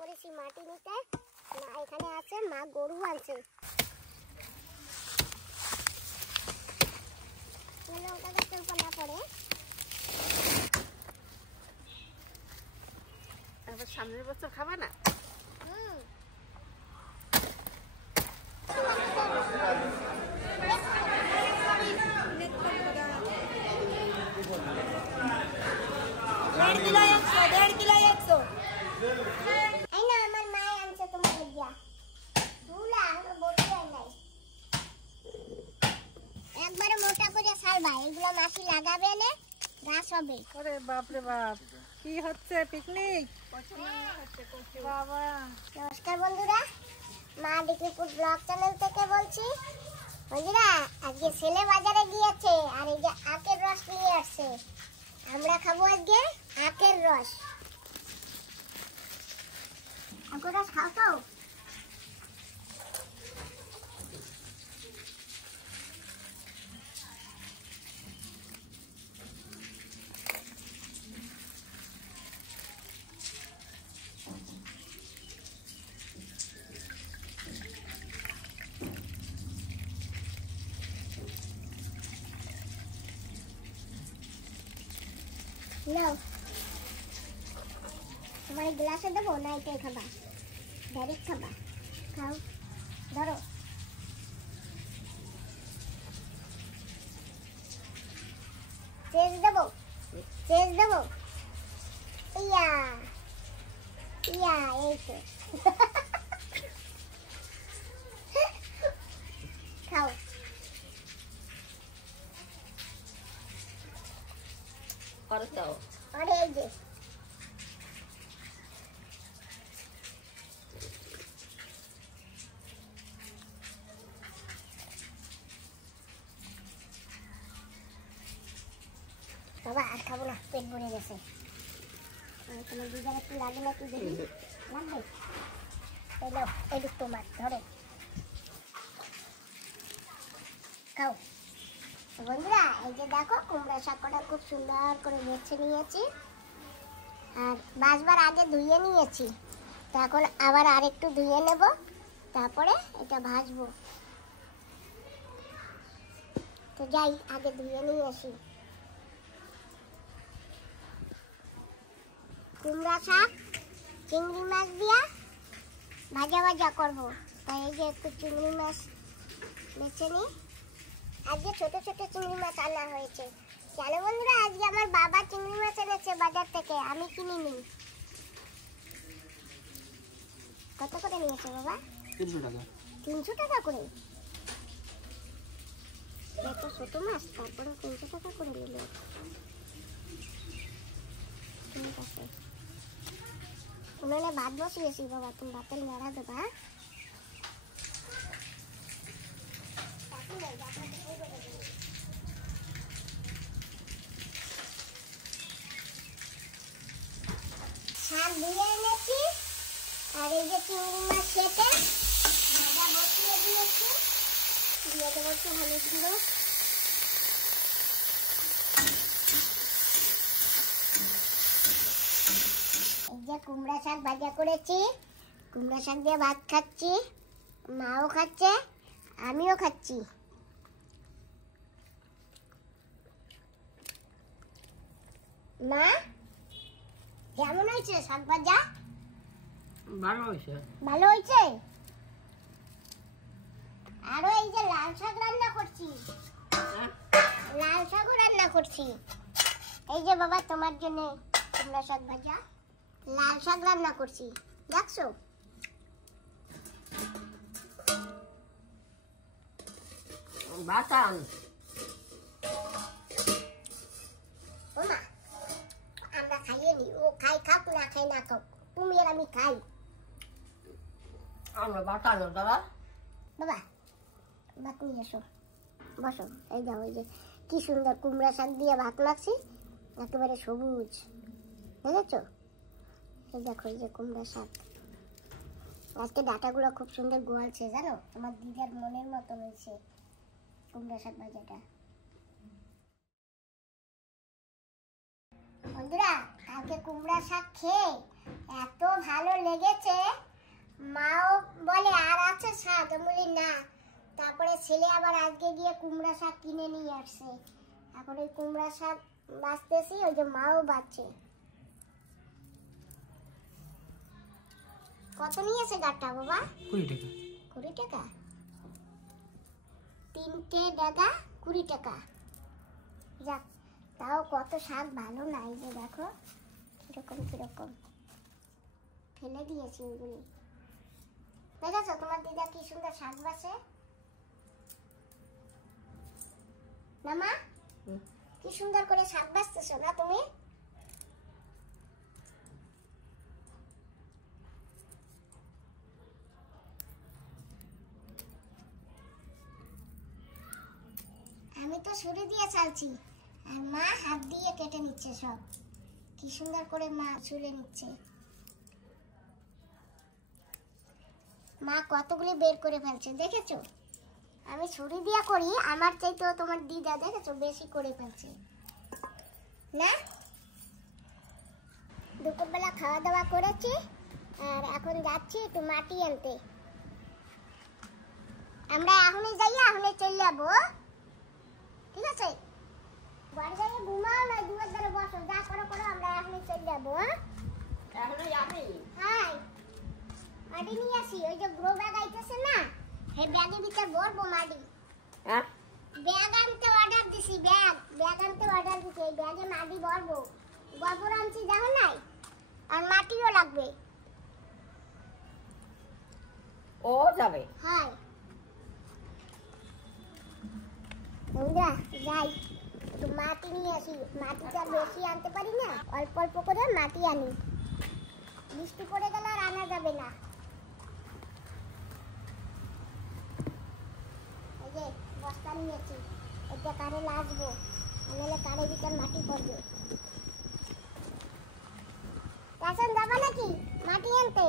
করেছি মাটি নিতে। না এখানে আছে, মা গরু আনছে। লঙ্কা গাছের উপর না পড়ে। আবার সামনের বছর খাবা না? একবারে মোটা করে ছাড়বা, এগুলো মাসি লাগাবে না, গাছ হবে। ওরে বাপ রে বাপ, কি হচ্ছে পিকনিক? বাবা নমস্কার বন্ধুরা, মা ডিকিপুর ব্লগ চ্যানেল থেকে বলছি। বন্ধুরা আজকে ছেলে বাজারে গিয়েছে আর এই যে আখের রস নিয়ে আসছে। আমরা খাবো আজকে আখের রস। আখের রস খাও তো? নাও, তোমার গ্লাসে দেবো না এটাই খাবা? ডাইরেক্ট খাবা? খাও, ধরো। চেজ দেবো, চেজ দেবো। ইয়া ইয়া, এই তো। খাও। করে দাও। আরে এই যে বাবা, আর খাবো না, পেট ভরে গেছে। তোমার দুজন একটু লাগে না, তুই দেখি লাগবে। এই নাও, এদিক তোমার, ধরো খাও। বন্ধুরা এই যে দেখো, কুমড়া শাকটা খুব সুন্দর করে বেছে নিয়েছি আর বাছবার আগে ধুয়ে নিয়েছি। তো এখন আবার আরেকটু ধুয়ে নেব, তারপরে এটা ভাজবো। তো যাই, আগে ধুয়ে নিয়ে আসি। কুমড়া শাক চিংড়ি মাছ দিয়া ভাজা ভাজা করবো। তাই এই যে একটু চিংড়ি মাছ বেছে নিই। আজকে ছোট ছোট চিংড়ি মাছ আনা হয়েছে। জানো বন্ধুরা, আজকে আমার বাবা চিংড়ি মাছ এনেছে বাজার থেকে, আমি কিনিনি। কত করে নিয়েছে বাবা? 300 টাকা। 300 টাকা করে? এত ছোট মাছ, তারপরে 300 টাকা করে নিল। ঠিক আছে, উনুনে ভাত বসিয়েছি বাবা, তুমি ভাতের নাড়া দেবা। শাক ধুয়ে এনেছি আর এই যে চিংড়ি মাছ কেটে ভাজা বসিয়ে দিয়েছি। দিয়ে দেবো একটু হলুদ গুঁড়ো। এই যে কুমড়া শাক ভাজা করেছি, কুমড়া শাক দিয়ে ভাত খাচ্ছি, মাও খাচ্ছে, আমিও খাচ্ছি। মা কেমন হয়েছে শাক ভাজা? ভালো হয়েছে। ভালো হয়েছে। আরো এই যে লাল শাক রান্না করছি, লাল শাকও রান্না করছি। এই যে বাবা তোমার জন্য কুমড়া শাক ভাজা, লাল শাক রান্না করছি, দেখছো? বাতান ও মা, আমরা খাইয়ে নি, ও খাই খাক না খাই না খাও, তুমি আর আমি খাই। আমরা বাতানো দাদা। বাবা ভাত নিয়ে এসো, বসো। এই যাও, এই যে কি সুন্দর কুমড়া শাক দিয়ে ভাত লাগছি, একেবারে সবুজ, দেখেছো? এই দেখো, এই যে কুমড়া শাক। আজকে ডাটাগুলো খুব সুন্দর গোয়ালছে, জানো? আমার দিদার মনের মতো হয়েছে কুমড়া শাক ভাজাটা। বন্ধুরা কালকে কুমড়া শাক খেয়ে এত ভালো লেগেছে, মাও বলে আর আছে শাক, আমি বলি না। তারপরে ছেলে আবার আজকে গিয়ে কুমড়া শাক কিনে নিয়ে আসছে। এখন ওই কুমড়া শাক বাছতেছি, ওই যে মাও বাচ্ছে। কত নিয়েছে গাঁটটা বাবা? 20 টাকা। 20 টাকা? 3টে ডাগা 20 টাকা। যাক, তাও কত শাক ভালো না। এই যে দেখো কিরকম কিরকম ফেলে দিয়েছি ওইগুলি। দেখেছো তোমার দিদা কি সুন্দর শাক বাছে না মা? কি সুন্দর করে শাক বাছতেছো না তুমি? আমি তো ছুরি দিয়ে চালছি আর মা হাত দিয়ে কেটে নিচ্ছে সব। কি সুন্দর করে মা ছুলে নিচ্ছে। মা কতগুলি বের করে ফেলছে দেখেছো? আমি ছুরি দিয়ে করি, আমার চাইতেও তোমার দিদা দেখেছো বেশি করে ফেলছে না। দুপুরবেলা খাওয়া দাওয়া করেছি আর এখন যাচ্ছি একটু মাটি আনতে। আমরা এখনই যাই, এখনই চলে যাবো, ঠিক আছে? বাড়ি যাই ঘুমাও না, দুয়ার ধারে বসো, যা করো করো, আমরা এখনই চলে যাবো। এখনই যাবি? হ্যাঁ, মাটি নিয়ে আসি। ওই যে গ্রো ব্যাগ আইতেছে না, এই ব্যাগের ভিতর ভরবো মাটি। হ্যাঁ, ব্যাগ আনতে অর্ডার দিছি, ব্যাগ আনতে অর্ডার দিছি। এই ব্যাগে মাটি ভরবো। গোবর আনছি দেখো নাই, আর মাটিও লাগবে। ও যাবে। হ্যাঁ বন্ধুরা, যাই একটু মাটি নিয়ে আসি। মাটিটা বেশি আনতে পারি না, অল্প অল্প করে মাটি আনি। বৃষ্টি পড়ে গেলে আর আনা যাবে না। এই যে বস্তা নিয়েছি, এটা কারে লাগবো, নাহলে কারের ভিতর মাটি পড়বে। এখন যাবা নাকি মাটি আনতে?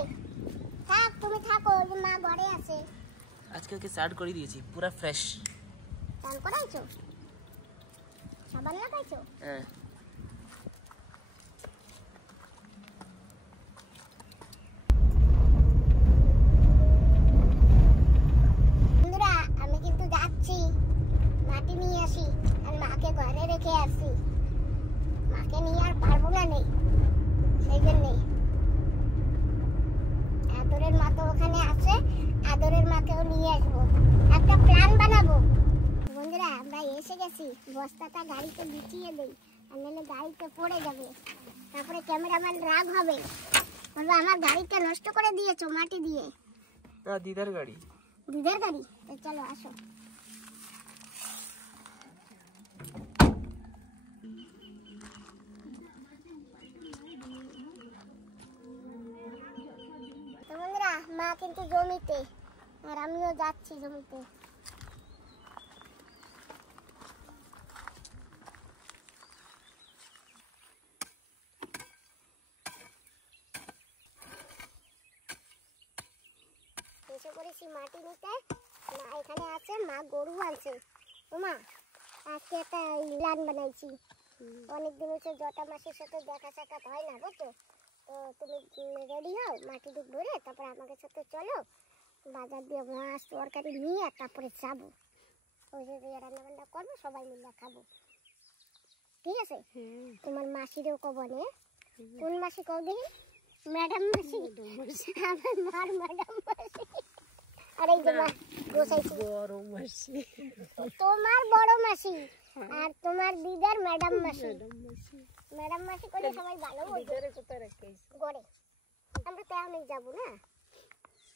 থাক, তুমি থাকো, ওই যে মা ঘরে আছে। আজকে ওকে স্টার্ট করে দিয়েছি, পুরো ফ্রেশ। স্নান করাইছো? সাবান লাগাইছো? হ্যাঁ। বন্ধুরা, আমি কিন্তু যাচ্ছি মাটি নিয়ে আসি, আর মাকে ঘরে রেখে আসছি। মাকে নিয়ে আর পারবো না, নেই, সেই জন্যেই। আদরের মা তো ওখানে আছে, আদরের মাকেও নিয়ে আসবো, একটা প্ল্যান বানাবো। বন্ধুরা, আমরা এসে গেছি। বস্তাটা গাড়িতে বিছিয়ে দেই, আর নাহলে গাড়িতে পড়ে যাবে। তারপরে ক্যামেরাম্যান রাগ হবে, বলবে আমার গাড়িটা নষ্ট করে দিয়েছো মাটি দিয়ে। দিদার গাড়ি। দিদার গাড়ি? চলো আসো। তো বন্ধুরা, মা কিন্তু জমিতে, আর আমিও যাচ্ছি জমিতে। এসে পড়েছি মাটি নিতে। মা এখানে আছে, মা গরু আনছে। ওমা, আজকে একটা প্ল্যান বানাইছি। অনেকদিন হচ্ছে জটা মাসির সাথে দেখা সাক্ষাৎ হয় না, বুঝছো? তো তুমি রেডি হও, মাটি দিক ভরে, তারপর আমাকে সাথে চলো, বাজার দিয়ে মাছ তরকারি নিয়ে তারপরে যাবো। ওই যে রান্না বান্না করবো, সবাই মিলে খাবো, ঠিক আছে? তোমার মাসিরও কবনে। কোন মাসি কও দেখি? ম্যাডাম মাসি। আমার মার ম্যাডাম মাসি। আর এই যে মা গোসাইছি, বড় মাসি। তোমার বড় মাসি আর তোমার দিদার ম্যাডাম মাসি। ম্যাডাম মাসি করে সবাই ভালো বলছে। ভিতরে কোথায় রাখিস? গড়ে আমরা তো অনেক যাবো না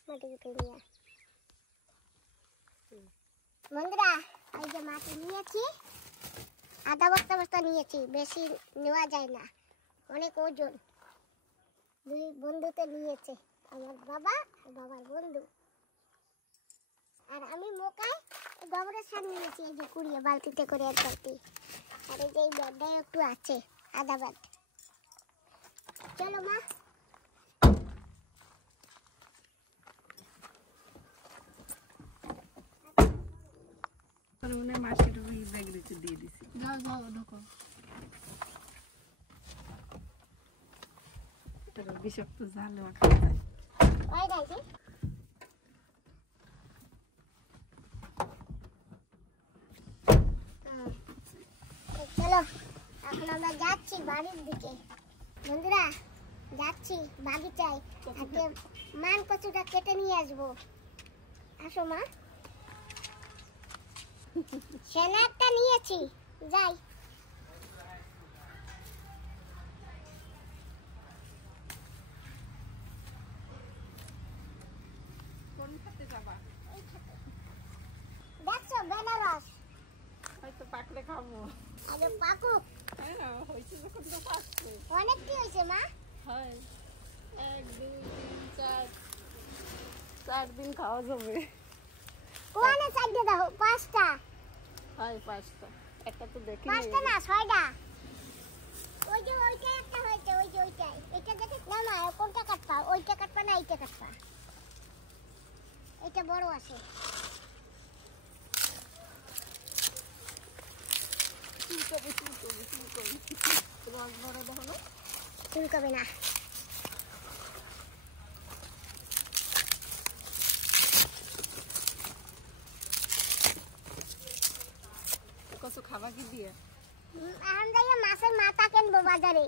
মাটি উঠে নিয়ে। বন্ধুরা, এই যে মাটি নিয়েছি, আধা বস্তা বস্তা নিয়েছি, বেশি নেওয়া যায় না, অনেক ওজন। দুই বন্ধুতে নিয়েছে, আমার বাবা আর বাবার বন্ধু। আর আমি মোকায় গোবরের সার নিয়েছি, এই যে কুড়িয়ে বালতিতে করে এক বালতি। আর এই যে এই ব্যাগটায় একটু আছে, আধা ব্যাগ। চলো মা। মনে মাসির ব্যাগ রেখে দিয়ে দিছি। যাও যাও ঢোকো। বিষাক্ত ঝাল খাওয়া যায়। ওই দেখি চলো এখন আমরা যাচ্ছি বাড়ির দিকে। বন্ধুরা যাচ্ছি বাগিচায়, আজকে মান কচুটা কেটে নিয়ে আসবো। আসো মা। সেনা একটা নিয়েছি, যাই। কোন খেতে যাবা? দেখছো বেনারস হয়তো পাকলে খাবো। আগে পাকুক। হ্যাঁ হয়েছে যখন তো পাকছে। অনেক কি হয়েছে মা? হয় 1 2 3 4 দিন খাওয়া যাবে। কোনে চাইতে দাও? 5টা। হয় 5টা। একটা তো দেখি 5টা না 6টা। ওই যে ওইটা একটা হয়েছে, ওই যে ওইটাই। এটা দেখে না না, কোনটা কাটবা? ওইটা কাটবা না এইটা কাটবা? এটা বড় আছে। ফুলকপি না। কত খাবা কি দিয়ে? এখন যাইয়া মাছের মাথা কিনবো বাজারে।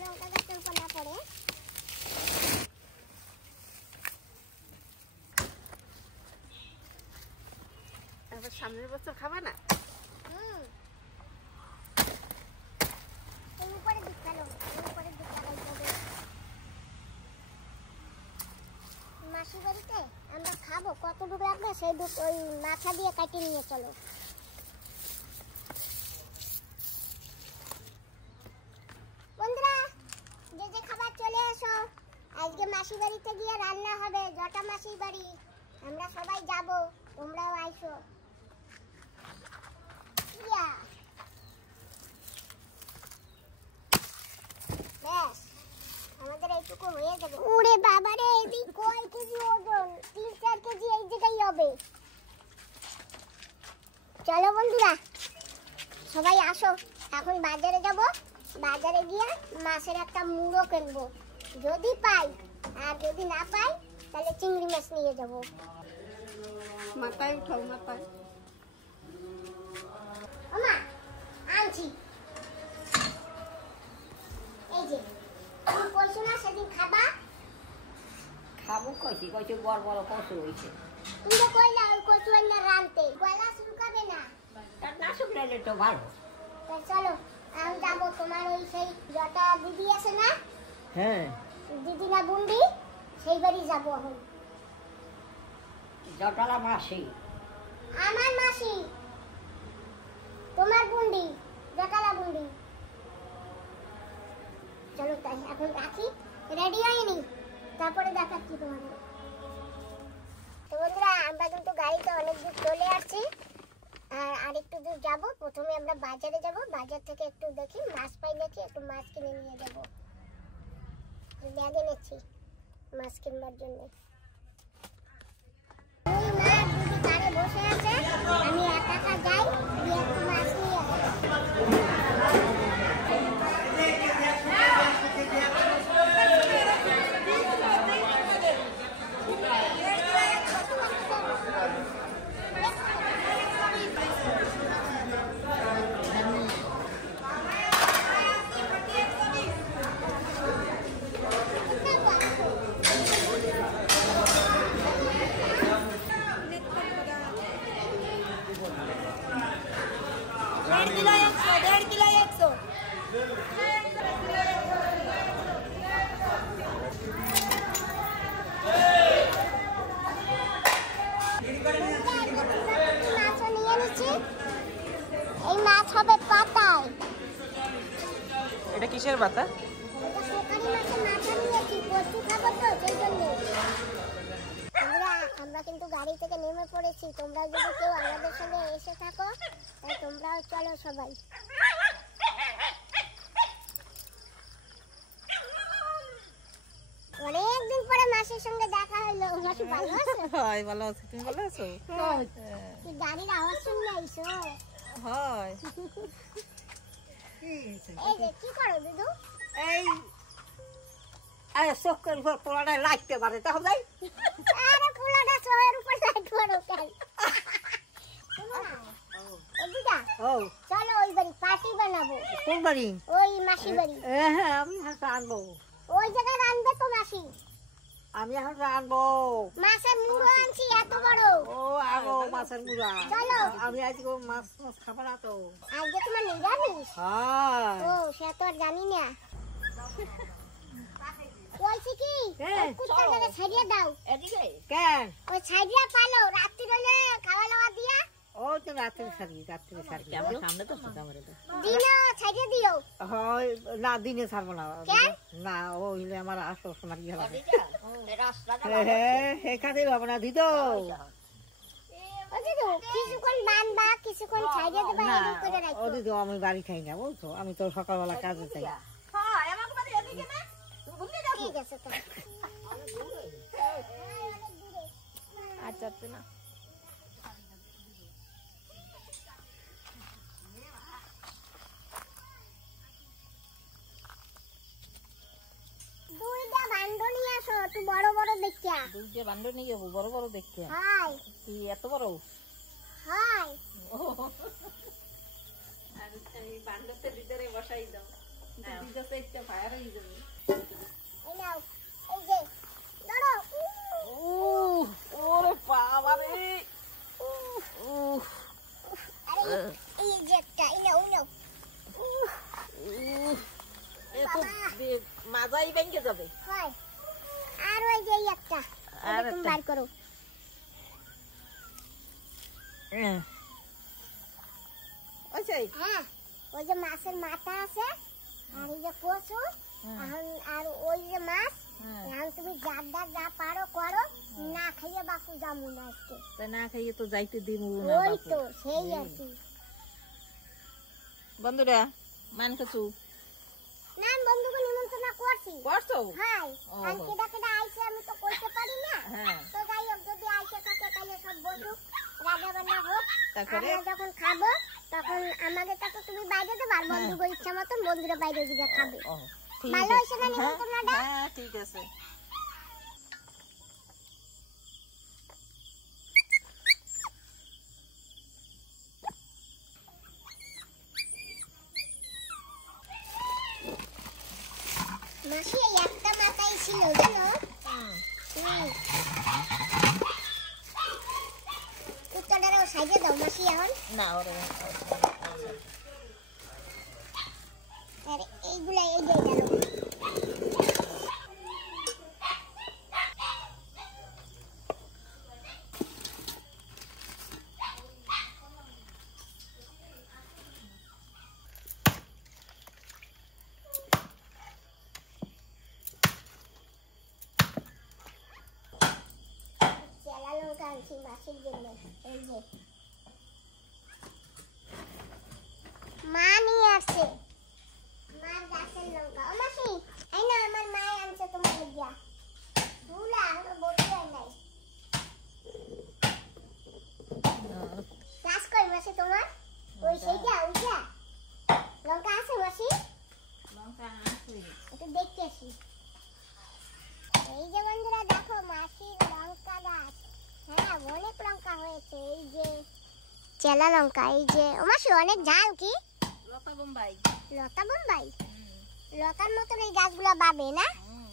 লঙ্কা গাছের উপর না পড়ে। আবার সামনের বছর খাবা না? এই উপরে দিক ফেলো, এই উপরে দিক ফেলাইতে হবে। মাসি বাড়িতে আমরা খাবো, কতটুকু লাগবে সেই ওই মাথা দিয়ে কাটে নিয়ে চলো। বন্ধুরা যে যে খাবার চলে এসো, আজকে মাসি বাড়িতে গিয়ে রান্না হবে। জটা মাসির বাড়ি, আমরা সবাই যাব, তোমরাও আইসো। ইয়া ব্যাস আমাদের এইটুকু হয়ে যাবে। ওরে বাবা রে, এই কয় কেজি ওজন? 3-4 কেজি এই জায়গায় হবে। চলো বন্ধুরা সবাই আসো, এখন বাজারে যাব। বাজারে গিয়ে মাছের একটা মুড়ো কিনবো, যদি পাই। আর যদি না পাই তাহলে চিংড়ি মাছ নিয়ে যাব। মাথায় উঠাও, মাথায়। ওমা আনছি, এই যে তুমি কইছো না সেদিন খাবা। খাবো কইছি কইছি বড় বড় কচু হইছে। তুমি তো কইলা ওই কচু না রানতে, কয়লা শুকাবে না। তার না শুকলে তো ভালো। তো চলো আমি যাবো তোমার ওই সেই জটা দিদি আছে না, হ্যাঁ দিদি না বুন্ডি, সেই বাড়ি যাবো এখন। জটালা মাসি আমার মাসি, তোমার বুন্ডি, জটালা বুন্ডি। চলো তাই এখন রাখি, রেডি হয়নি, তারপরে দেখাচ্ছি তোমাদের। তো বন্ধুরা আমরা কিন্তু গাড়িতে অনেক দূর চলে আসছি, আর আরেকটু দূর যাবো। প্রথমে আমরা বাজারে যাব, বাজার থেকে একটু দেখি মাছ পাই নাকি, একটু মাছ কিনে নিয়ে যাব। ব্যাগ এনেছি মাছ কিনবার জন্য। ওই মা দুটি গাড়ি বসে আছে, আমি একা একা যাই, গিয়ে একটু মাছ নিয়ে হবে পাতায়। এটা কিসের পাতা? এটা সরকারি মাছের মাথা নিয়েছি, কচু খাবো তো সেই জন্য। আমরা কিন্তু গাড়ি থেকে নেমে পড়েছি, তোমরা যদি কেউ আমাদের সঙ্গে এসে থাকো তাই তোমরাও চলো সবাই। অনেকদিন পরে মাসির সঙ্গে দেখা হইলো। মাসি ভালো আছো? হয় ভালো আছি, তুমি ভালো আছো? তুই গাড়ির আওয়াজ শুনলে আইছো? হয় এই যে কি করো দিদু? এই চোখের উপর পোলাটা লাগতে পারে তাহলে আরে ফুলাটা সোয়ের উপর লাইট মারো কেন? এদিকে ও চলো ওই বাড়ি পার্টি বানাবো। কোন বাড়ি? ওই মাসি বাড়ি। হ্যাঁ আমি হাতে আনবো। ওই জায়গায় আনবে তো মাসি। আমি হাতে আনবো। মাছের মুড়ো আনছি এত বড়। ও আনো মাছের মুড়া। চলো। আমি আজকে মাছ খাবো না তো। আজকে তোমার নিরামিষ? হ্যাঁ ও সে তো আর জানি না। বলছি কি হ্যাঁ, কুত্তাটাকে ছাড়িয়ে দাও। এদিকে কেন? ওই ছাড়িয়ে পালো রাত্রি হলে খাওয়া দাওয়া দিয়া। ও তো রাত্রে সারি সামনে তো দিনও ছাড়িয়ে দিও। হয় না দিনে ছাড়বো না। কেন? না ও হইলে আমার আসো সোনার গিয়ে হবে। রাস্তাটা হ্যাঁ এখানে হবে না দিদ। ও দিদু কিছুক্ষণ বানবা কিছুক্ষণ ছাড়িয়ে দেবা না এরকম করে রাখো। ও দিদ আমি বাড়ি খাই না বলছো, আমি তো সকালবেলা কাজে যাই। হ্যাঁ আমাকে বাড়ি এদিকে না তুমি ভুলে যাও ঠিক আছে তো। আচ্ছা না দুইটা বান্ডো নিয়ে আসো একটু বড় বড় দেখিয়া। দুইটা বান্ডো নিয়ে যাবো বড় বড় দেখতে হাই কি এত বড় হাই আমি বান্ডোতে ভিতরে বসাই দাও ভিতরে একটা ফায়ার হয়ে যাবে এই নাও এই যে ধরো। ওরে বাবা রে আরে এই যে একটা এই নাও নাও। এ তো মাজাই ভেঙে যাবে হাই আর ওই যে এই একটা আর তুমি একটা। বার করো। আচ্ছা হ্যাঁ ওই যে মাছের মাথা আছে আর এই যে কচু এখন আর ওই যে মাছ এখন তুমি যা পারো করো না খাইয়ে বাপু যাবো না আজকে। তা না খাইয়ে তো যাইতে দিব না ওই বাপু। তো সেই আর কি। বন্ধুরা মান কিছু না আমি বন্ধুকে নিমন্ত্রণ করছি। করছো হাই ও। আর কেডা কেডা আইছে আমি তো কইতে পারি না। হ্যাঁ তো যাই হোক যদি আইসে থাকে তাহলে সব বন্ধু রান্না বান্না হোক। তারপরে আমরা যখন খাবো তখন আমাদের কাছে তুমি বাইরে দেবো আর বন্ধুকে ইচ্ছা মতন বন্ধুরা বাইরে গিয়ে খাবে। ও ঠিক ভালো আছে হয়েছে না নিমন্ত্রণটা? হ্যাঁ ঠিক আছে মাসি এই একটা মাথায় ছিল জানো? কুত্তাটারও সাইজে দাও মাসি এখন। না ওরে আর এইগুলা এই যে গেল। চেলা লঙ্কা আনছি মাসির জন্য। এই যে মা নিয়ে আসছে মার গাছের লঙ্কা। ও মাসি এই না আমার মা আনছে তোমার লাগিয়া তুলা আমার বটি হয় নাই। গাছ কই মাসি তোমার? ওই সেইটা ওইটা লঙ্কা আছে মাসি? লঙ্কা আছে একটু দেখতে আসি। এই যে বন্ধুরা দেখো মাসির লঙ্কা গাছ। হ্যাঁ অনেক লঙ্কা হয়েছে। এই যে চেলা লঙ্কা। এই যে ও মাসি অনেক ঝাল কি? লতা বোম্বাই লতা বোম্বাই। লতার মতন এই গাছগুলা বাবে না?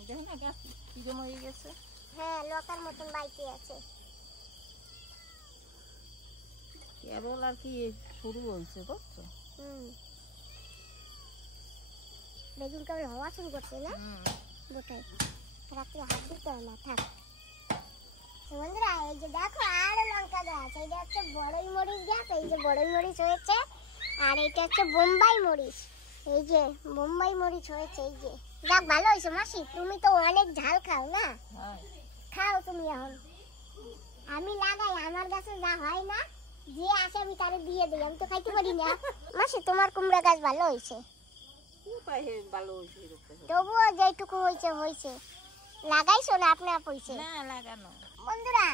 দেখো না গাছ কি জমা হয়ে গেছে হ্যাঁ লতার মতন বাইতে আছে। কেবল আর কি শুরু হয়েছে বুঝছো বেগুন কেবল হওয়া শুরু করছে না? বোটাই রাত্রে হাত দিতে হয় না থাক। তো বন্ধুরা এই যে দেখো আরো লঙ্কা গাছ। এইটা হচ্ছে বড়ই মরিচ গাছ। এই যে বড়ই মরিচ হয়েছে আর এটা হচ্ছে বোম্বাই মরিচ। এই যে বোম্বাই মরিচ হয়েছে। এই যে যাক ভালো হয়েছে মাসি তুমি তো অনেক ঝাল খাও না? খাও তুমি এখন। আমি লাগাই আমার গাছে যা হয় না যে আসে আমি তারে দিয়ে দিই। আমি তো খাইতে পারি না। মাসি তোমার কুমড়া গাছ ভালো হয়েছে ভালো হয়েছে তবুও যেটুকু হয়েছে হয়েছে। লাগাইছো না আপনি হয়েছে? না লাগানো বন্ধুরা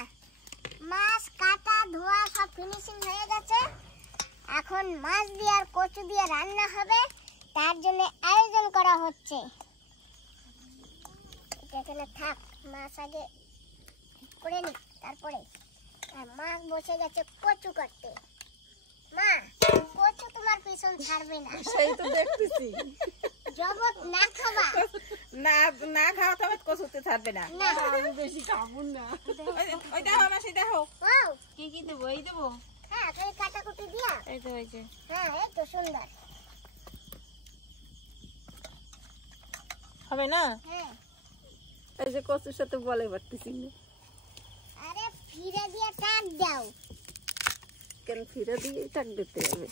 মাছ কাটা ধোয়া সব ফিনিশিং হয়ে গেছে। এখন মাছ দিয়ে আর কচু দিয়ে রান্না হবে, তার জন্য আয়োজন করা হচ্ছে। এটা এখানে থাক, মাছ আগে করে নি, তারপরে আর মা বসে গেছে কচু করতে। মা, কচু তোমার পিছন ছাড়বে না। সেই তো দেখতেছি। জগৎ না খাবা, না না খাওয়া তবে কচুতে ছাড়বে না। না আমি বেশি খাবো না। ওই দেখো মাসি দেখো। ওয়াও, কি কি দেবো? এই দেবো? হ্যাঁ তুই কাটাকুটি দিয়া। এই তো এই যে। হ্যাঁ, এই তো সুন্দর। হবে না? হ্যাঁ, এই যে কচুর সাথে বলে পারতেছি না। আরে ফিরে দিয়ে টাক দাও। কেন ফিরে দিয়ে টাক দিতে হবে?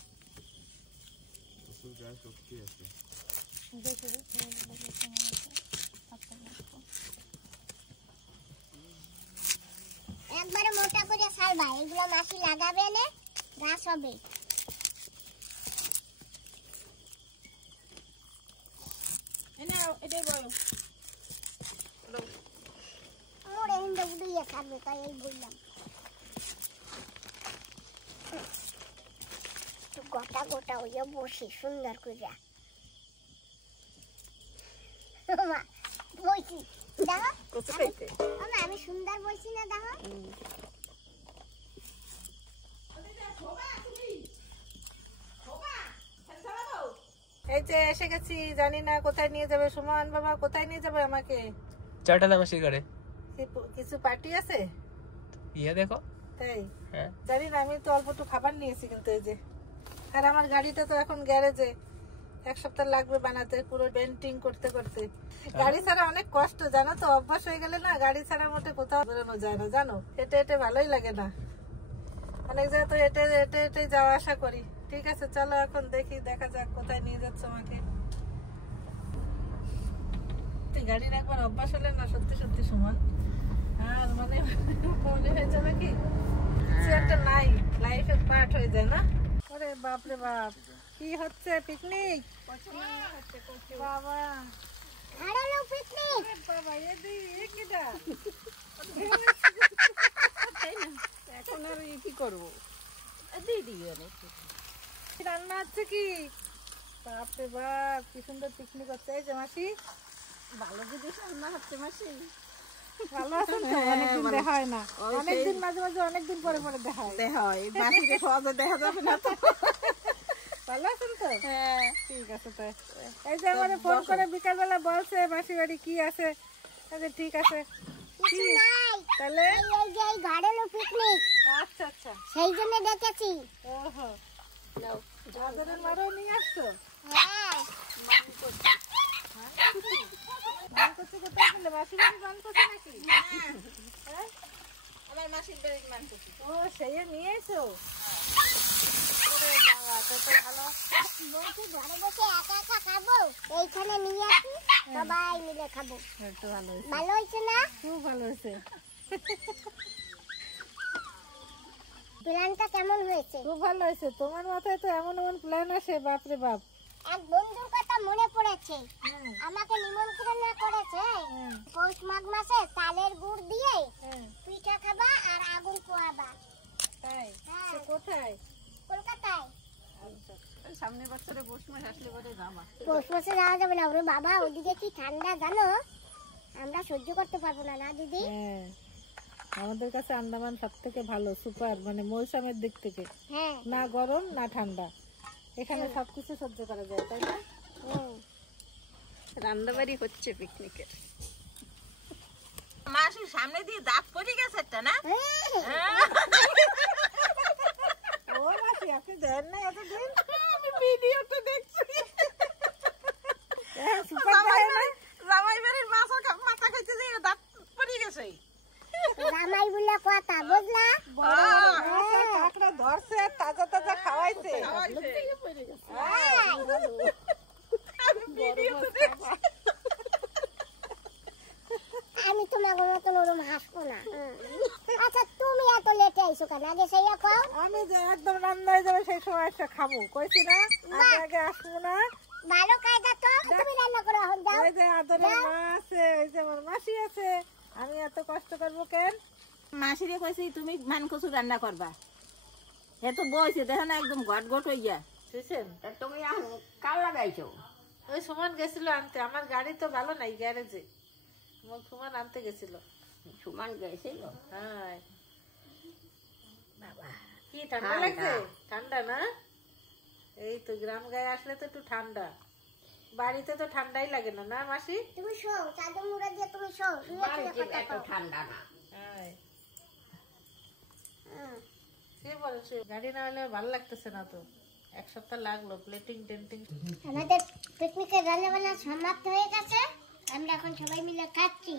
একবারে মোটা করে ছাড়বা, এগুলো মাছি লাগাবে না, গাছ হবে। এটাই বলো। মোড়ে হিন্দে উড়িয়ে থাকবে, তাই এই বললাম। গোটা গোটা হইয়া বসি সুন্দর করে। মা, বইছি দেখো, কচু খাইতে। মামা আমি সুন্দর বইছি না দেখো। এই যে এসে গেছি, জানি না কোথায় নিয়ে যাবে সুমন বাবা, কোথায় নিয়ে যাবে আমাকে? চারটা দামাশি করে কিছু পার্টি আছে ইয়ে দেখো। তাই? হ্যাঁ জানি না, আমি তো অল্প একটু খাবার নিয়েছি কিন্তু এই যে। আর আমার গাড়িটা তো এখন গ্যারেজে, 1 সপ্তাহ লাগবে বানাতে, পুরো পেন্টিং করতে করতে। গাড়ি ছাড়া অনেক কষ্ট জানো তো, অভ্যাস হয়ে গেলে না গাড়ি ছাড়া মোটে কোথাও বেরোনো যায় না জানো। হেঁটে হেঁটে ভালোই লাগে না, অনেক জায়গায় তো হেঁটে হেঁটে হেঁটে যাওয়া আসা করি। ঠিক আছে চলো এখন দেখি, দেখা যাক কোথায় নিয়ে যাচ্ছে আমাকে। গাড়ির একবার অভ্যাস হলে না সত্যি সত্যি সমান, আর মানে মনে হয়ে যাবে কি কিছু একটা নাই, লাইফের পার্ট হয়ে যায় না। ওরে বাপ রে বাপ, কি হচ্ছে? পিকনিক? বাবা হারালো পিকনিক। বাবা এ কিটা? এখন আর কি করবো? দিয়ে দিই অনেক। রান্না হচ্ছে কি? বাপ রে বাপ, কি সুন্দর পিকনিক হচ্ছে। এই যে মাসি ভালো যদি রান্না হচ্ছে মাসি। ভালো আছেন তো? অনেকদিন দেখা হয় না, অনেকদিন মাঝে মাঝে অনেকদিন পরে পরে দেখা হয়। দেখা হয়, মাসিকে সহজে দেখা যাবে না তো। ভালো আছেন তো? হ্যাঁ। ঠিক আছে তো। এই যে আমারে ফোন করে বিকালবেলা বলছে মাসি বাড়ি কি আছে। আচ্ছা ঠিক আছে, কিছু নাই, তাহলে এই যে এই ঘাড়েলো পিকনিক, আচ্ছা আচ্ছা। সেই জন্য ডেকেছি। ওহো, গাজরের মারও নিয়ে আসছো? হ্যাঁ, মান করছে কোথায় পেলে? মাসি বাড়ি মান করছে নাকি? হ্যাঁ? আমার মাসির বাড়ির মান করছি। ও সেই নিয়ে এসো। ওরে বাবা, তো তো ভালো। বলছি ঘরে বসে একা একা খাবো, এইখানে নিয়ে আসি, সবাই মিলে খাবো। একটু ভালো হয়েছে, ভালো হয়েছে না? খুব ভালো হয়েছে, প্ল্যানটা কেমন হয়েছে? খুব ভালো হয়েছে। তোমার মাথায় তো এমন এমন প্ল্যান আসে, বাপরে বাপ। এক বন্ধুর কথা মনে পড়েছে, হুম, আমাকে নিমন্ত্রণ করেছে হুম, পৌষ মাঘ মাসে চালের গুড় দিয়ে হুম, পিঠা খাবা আর আগুন পোয়াবা। তাই? হ্যাঁ, তো কোথায়? কলকাতায়। সামনের বছরে পৌষ মাস আসলে পরে যাবা। পৌষ মাসে যাওয়া যাবে না, ওরে বাবা ওদিকে কি ঠান্ডা জানো, আমরা সহ্য করতে পারবো না। না দিদি? হ্যাঁ, আমাদের কাছে আন্দামান সব থেকে ভালো, সুপার, মানে মৌসুমের দিক থেকে হ্যাঁ, না গরম না ঠান্ডা, এখানে সবকিছু সহ্য করা যায়, তাই না? রান্নাবাড়ি হচ্ছে পিকনিকের। মাসির সামনে দিয়ে দাঁত পড়ে গেছে একটা না? ও মাসি, আপনি দেন না এতদিন? আমি ভিডিওতে দেখছি। হ্যাঁ, সুপার দেয় না? জামাই বাড়ির মাথা খাইতে যে দাঁত পড়ে গেছে। রামাই বলে কথা বুঝলা? মাছের কাঁকড়া ধরছে, তাজা তাজা খাওয়াইছে। হ্যাঁ, আমি তোমাকে মতন ওরম হাসবো না। আচ্ছা তুমি এত লেটে আইসো কেন? আগে সেইয়া খাও। আমি যে একদম রান্না হয়ে যাবে সেই সময় একটা খাবো, কইছি না আগে আগে আসবো না। ভালো কায়দা তো, তুমি রান্না করো এখন যাও। ওই যে আদরের মা আছে, ওই যে আমার মাসি আছে, আমি এত কষ্ট করবো কেন? মাসিরে কইছি তুমি মান কচু রান্না করবা। এত বয়সে দেখো না একদম ঘট ঘট হয়ে যায়। বুঝছেন? তা তুমি এখন কাল লাগাইছো? ওই সুমন গেছিল আনতে, আমার গাড়ি তো ভালো নাই গ্যারেজে, সুমন আনতে গেছিল। সুমান গেছিল? হ্যাঁ। বাবা কি ঠান্ডা লাগছে? ঠান্ডা না? এই তো গ্রাম গায়ে আসলে তো একটু ঠান্ডা, বাড়িতে তো ঠান্ডাই লাগে না, না মাসি? তুমি শো, চাদর মুড়া দিয়ে তুমি শো, শুয়ে বাড়িতে এত ঠান্ডা না। হ্যাঁ। কে বলছে গাড়ি না হলে ভালো লাগতেছে না তো, এক সপ্তাহ লাগলো প্লেটিং টেন্টিং। আমাদের পিকনিকের রান্না বান্না সমাপ্ত হয়ে গেছে, আমরা এখন সবাই মিলে খাচ্ছি।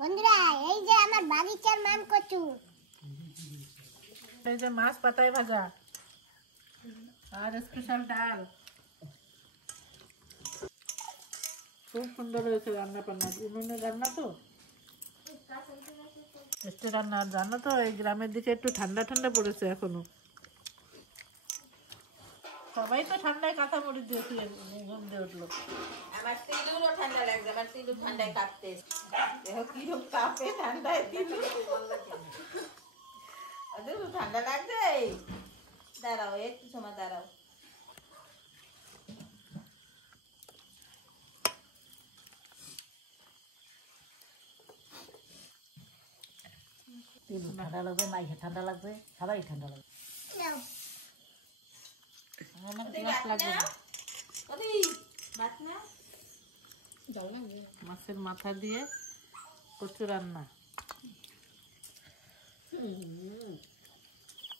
বন্ধুরা, এই যে আমার বাগিচার মান কচু, এই যে মাছ পাতায় ভাজা আর স্পেশাল ডাল, খুব সুন্দর হয়েছে রান্না বান্না, উনুনের রান্না তো, এসে রান্না। আর জানো তো এই গ্রামের দিকে একটু ঠান্ডা ঠান্ডা পড়েছে এখনো, সবাই তো ঠান্ডায় কাঁথা মুড়ি দিয়ে ঘুম দিয়ে উঠলো। আমার তিলুরও ঠান্ডা লাগছে, আমার তিলু ঠান্ডায় কাঁপতে। দেখো কিরকম কাঁপে ঠান্ডায় তিলু। ওদের ঠান্ডা লাগছে। দাঁড়াও একটু সময় দাঁড়াও। তিলু ঠান্ডা লাগবে, মাইকে ঠান্ডা লাগবে, সবাই ঠান্ডা লাগবে। আমার গ্লাস লাগবে না। মাছের মাথা দিয়ে কচু রান্না।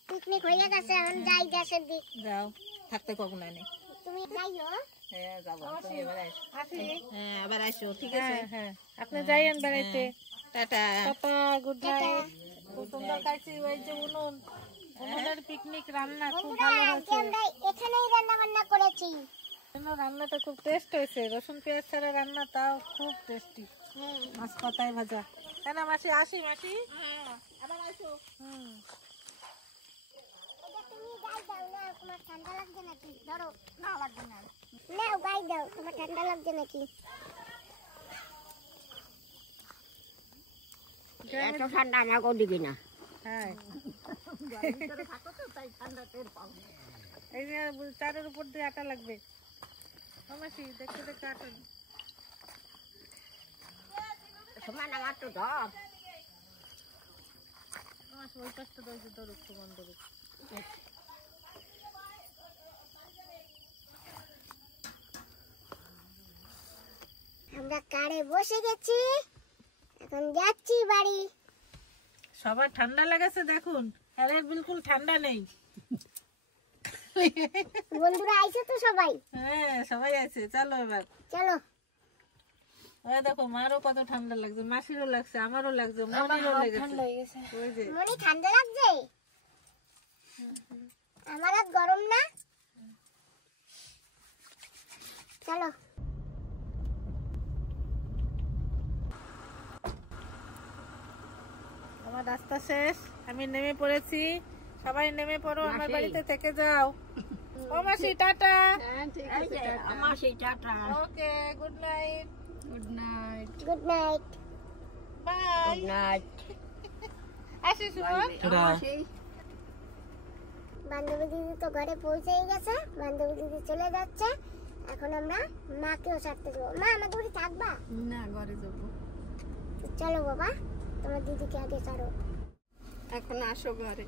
পিকনিক হয়ে গেছে, এখন যাই গ্যাসের দিক। যাও, থাকতে কখন নেই। তুমি যাইও। হ্যাঁ যাবো, তুমি এবার আসো। হ্যাঁ আবার আসো, ঠিক আছে? হ্যাঁ হ্যাঁ, আপনি যাইয়েন বেড়াইতে। টাটা। Tata, good night. খুব সুন্দর খাইছি, ওই যে উনুনের পিকনিক রান্না খুব বন্ধুরা, ভালো আজকে হয়েছে। আমরা এখানেই রান্না বান্না করেছি। রান্নাটা খুব টেস্ট হয়েছে, রসুন পেঁয়াজ ছাড়া রান্না, তাও খুব টেস্টি। মাছ পাতায় ভাজা। তাই না মাসি? আসি মাসি। আবার আসো। এটা তুমি গাই দাও না, তোমার ঠান্ডা লাগছে নাকি? ধরো। না লাগবে না। নাও গাই দাও, তোমার ঠান্ডা লাগছে নাকি? এত ঠান্ডা আমার ওদিকে না। হ্যাঁ, এই যে চারের উপর দিয়ে আটা লাগবে। ও মাসি, দেখতে দেখতে আটা। সমান আমার তো ধর। মাসি ওই পাশটা ধরছে, ধরুক সুমন ধরুক। আমরা কারে বসে গেছি, এখন যাচ্ছি বাড়ি। সবার ঠান্ডা লাগাছে দেখুন, আর এর বিলকুল ঠান্ডা নেই। বন্ধুরা আইছে তো সবাই? হ্যাঁ সবাই আছে, চলো এবার। চলো। ওই দেখো মারও কত ঠান্ডা লাগছে, মাসিরও লাগছে, আমারও লাগছে, মনিরও লেগেছে। ওই যে মনে ঠান্ডা লাগছে? আমার আর গরম না। চলো। আমার রাস্তা শেষ, আমি নেমে পড়েছি। সবাই নেমে পড়ো, আমার মাসি। বাড়িতে থেকে যাও। ও মাসি, টাটা। আমার সেই tata. Okay, good night. Good night. Good night. Bye. Good night. আসি সুমন। আমার সেই বান্ধবী দিদি তো ঘরে পৌঁছে গেছে, বান্ধবী দিদি চলে যাচ্ছে। এখন আমরা মাকেও ছাড়তে যাবো। মা আমাদের বাড়ি থাকবা? না, ঘরে যাবো। চলো বাবা, তোমার দিদিকে আগে ছাড়ো। এখন আসো ঘরে।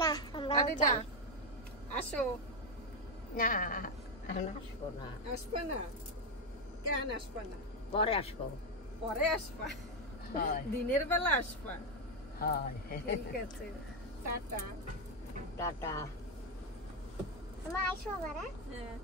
না, আমরা আরে যা। আসো। না, এখন আসবো না। আসবে না? কেন আসবে না? পরে আসবো। পরে আসবা? হয় দিনের বেলা আসবা? হয়। ঠিক আছে, টাটা। টাটা। মা আইসো আবার। হ্যাঁ? হ্যাঁ।